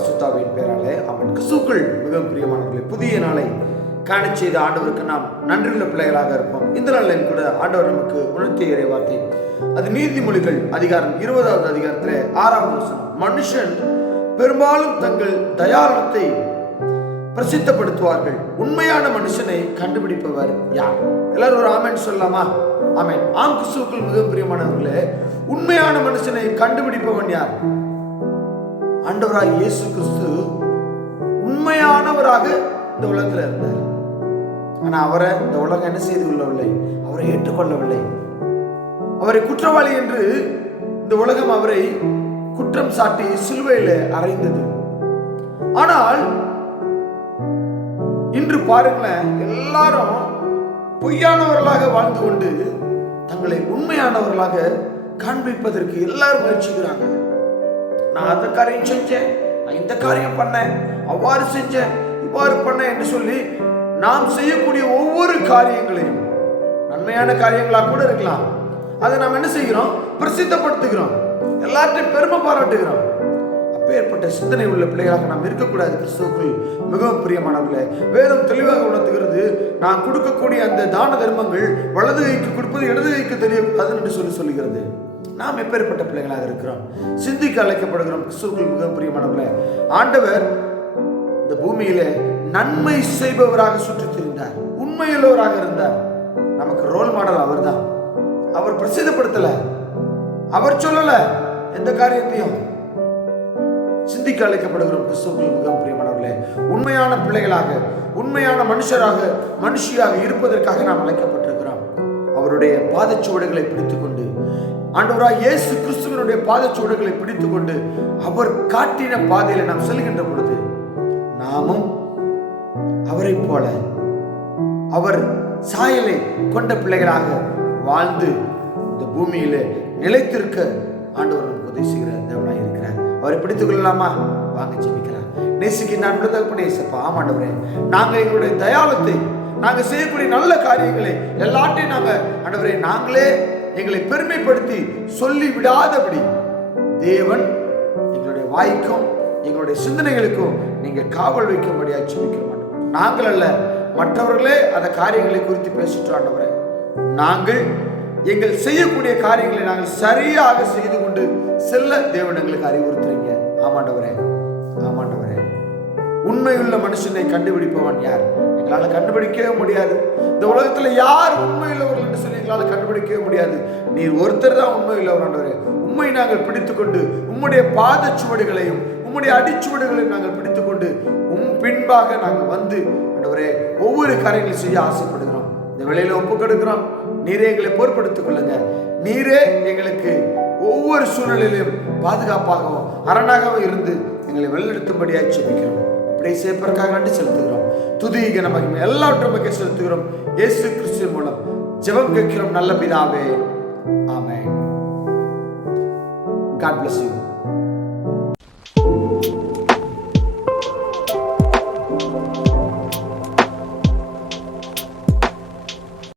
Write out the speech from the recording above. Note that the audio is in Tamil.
பரிசுத்தாவின் பேராலே அவன் கிறிஸ்துக்குள் மிகவும் பிரியமானவர்களே புதிய நாளை காண செய்த ஆண்டவருக்கு நாம் நன்றியுள்ள பிள்ளைகளாக இருப்போம். இந்த நாளில் கூட ஆண்டவர் நமக்கு உணர்த்திய இறை வார்த்தை அது நீதிமொழிகள் அதிகாரம் இருபதாவது அதிகாரத்தில் ஆறாவது வசனம் மனுஷன் பெரும்பாலும் தங்கள் தயாளத்தை பிரசித்தப்படுத்துவார்கள். உண்மையான மனுஷனை கண்டுபிடிப்பவர் யார்? எல்லாரும் ஒரு ஆமேன் சொல்லலாமா? ஆமேன். ஆம் கிறிஸ்துவுக்குள் மிக பிரியமானவர்களே உண்மையான மனுஷனை கண்டுபிடிப்பவன் யார்? ஆண்டவராக இயேசு கிறிஸ்து உண்மையானவராக இந்த உலகத்தில் இருந்தார். ஆனால் அவரை இந்த உலகம் என்ன செய்து கொள்ளவில்லை? அவரை ஏற்றுக்கொள்ளவில்லை. அவரை குற்றவாளி என்று இந்த உலகம் அவரை குற்றம் சாட்டி சிலுவையில் அறைந்தது. ஆனால் இன்று பாருங்களேன் எல்லாரும் பொய்யானவர்களாக வாழ்ந்து கொண்டு தங்களை உண்மையானவர்களாக காண்பிப்பதற்கு எல்லாரும் முயற்சிக்கிறாங்க. நான் அந்த காரியம் செஞ்சேன். நான் இந்த காரியம் பண்ணேன். அவ்வாறு செஞ்சேன். இவ்வாறு பண்ணேன் என்று சொல்லி நாம் செய்யக்கூடிய ஒவ்வொரு காரியங்களையும் நன்மையான காரியங்களாக கூட இருக்கலாம். அதை நாம் என்ன செய்கிறோம்? பிரசித்தப்படுத்துகிறோம். எல்லாத்தையும் பெருமை பாராட்டுகிறோம். அப்பேற்பட்ட சிந்தனை உள்ள பிள்ளைகளாக நாம் இருக்கக்கூடாது. கிறிஸ்துவுக்குள் மிகவும் பிரியமானவர்களே வேதம் தெளிவாக உணர்த்துகிறது. நான் கொடுக்கக்கூடிய அந்த தான தர்மங்கள் வலது கைக்கு கொடுப்பது இடது கைக்கு தெரியக்கூடாது என்று சொல்லி சொல்லுகிறது. நாம் எப்பேற்பட்ட பிள்ளைகளாக இருக்கிறோம்? சிந்திக்க அழைக்கப்படுகிறோம். கிறிஸ்துவுக்குள் மிக பிரியமானவர்களே ஆண்டவர் இந்த பூமியில நன்மை செய்பவராக சுற்றித் திரிந்தார் உண்மையுள்ளவராக இருந்தார். நமக்கு ரோல் மாடல் அவர்தான். அவர் பிரசித்தப்படுத்தல. அவர் சொல்லல எந்த காரியத்தையும். சிந்திக்க அழைக்கப்படுகிறோம். கிறிஸ்துவுக்குள் மிகவும் பிரியமானவர்களே உண்மையான பிள்ளைகளாக உண்மையான மனுஷராக மனுஷியாக இருப்பதற்காக நாம் அழைக்கப்பட்டிருக்கிறோம். அவருடைய பாதச்சுவடுகளை பிடித்துக்கொண்டு ஆண்டவராக இயேசு கிறிஸ்துவனுடைய பாதச்சுவடுகளை பிடித்துக்கொண்டு அவர் காட்டின பாதையில நாம் செல்கின்ற பொழுது நாமும் அவரை போல அவர் சாயலை கொண்ட பிள்ளைகளாக வாழ்ந்து இந்த பூமியில நிலைத்திருக்க ஆண்டவர் நமக்கு உதவி செய்கிற தேவனாக இருக்கிறார். அவரை பிடித்துக் கொள்ளலாமா? வாங்க ஜெபிக்கலாம். நேசிக்கு நான் தகப்பனே இசப்பா ஆமாண்டவரே. நாங்கள் எங்களுடைய தயாளத்தை நாங்கள் செய்யக்கூடிய நல்ல காரியங்களை எல்லாத்தையும் நாங்கள் ஆண்டவரே நாங்களே எங்களை பெருமைப்படுத்தி சொல்லி விடாதபடி. தேவன் எங்களுடைய வாய்க்கும் எங்களுடைய சிந்தனைகளுக்கும் நீங்கள் காவல் வைக்கும்படியாக சிந்திக்க மாட்டோம் நாங்கள் அல்ல மற்றவர்களே அந்த காரியங்களை குறித்து பேசிட்டு ஆண்டவரே. நாங்கள் எங்கள் செய்யக்கூடிய காரியங்களை நாங்கள் சரியாக செய்து கொண்டு செல்ல தேவன் எங்களுக்கு அறிவுறுத்துறீங்க. ஆமாண்டவரே ஆமாண்டவரே. உண்மையுள்ள மனுஷனை கண்டுபிடிப்பவன் யார்? எங்களால் கண்டுபிடிக்கவே முடியாது. இந்த உலகத்தில் யார் உண்மையுள்ளவர்கள் என்று சொல்லி எங்களால் கண்டுபிடிக்கவே முடியாது. நீ ஒருத்தர் தான் உண்மையுள்ளவர் உண்மை நாங்கள் பிடித்துக்கொண்டு உம்முடைய பாதச்சுவடுகளையும் உம்முடைய அடிச்சுவடுகளையும் நாங்கள் பிடித்துக்கொண்டு உம் பின்பாக நாங்கள் வந்து ஆண்டவரே ஒவ்வொரு காரியங்களும் செய்ய ஆசைப்படுகிறோம். இந்த வேளையில ஒப்பு கொடுக்கிறோம். நீரே எங்களை பொறுப்படுத்திக் கொள்ளுங்க. நீரே எங்களுக்கு ஒவ்வொரு சூழ்நிலையிலும் பாதுகாப்பாகவும் அரணாகவும் இருந்து எங்களை வெள்ளெடுத்தும்படியாக செபிக்கிறோம் அப்படியே சேர்ப்பதற்காக நன்றி செலுத்துகிறோம். துதி கனமகிமை எல்லாவற்றும் மிக செலுத்துகிறோம். இயேசு கிறிஸ்து மூலம் ஜெபம் கேட்கிறோம் நல்ல பிதாவே. ஆமே காட் bless you.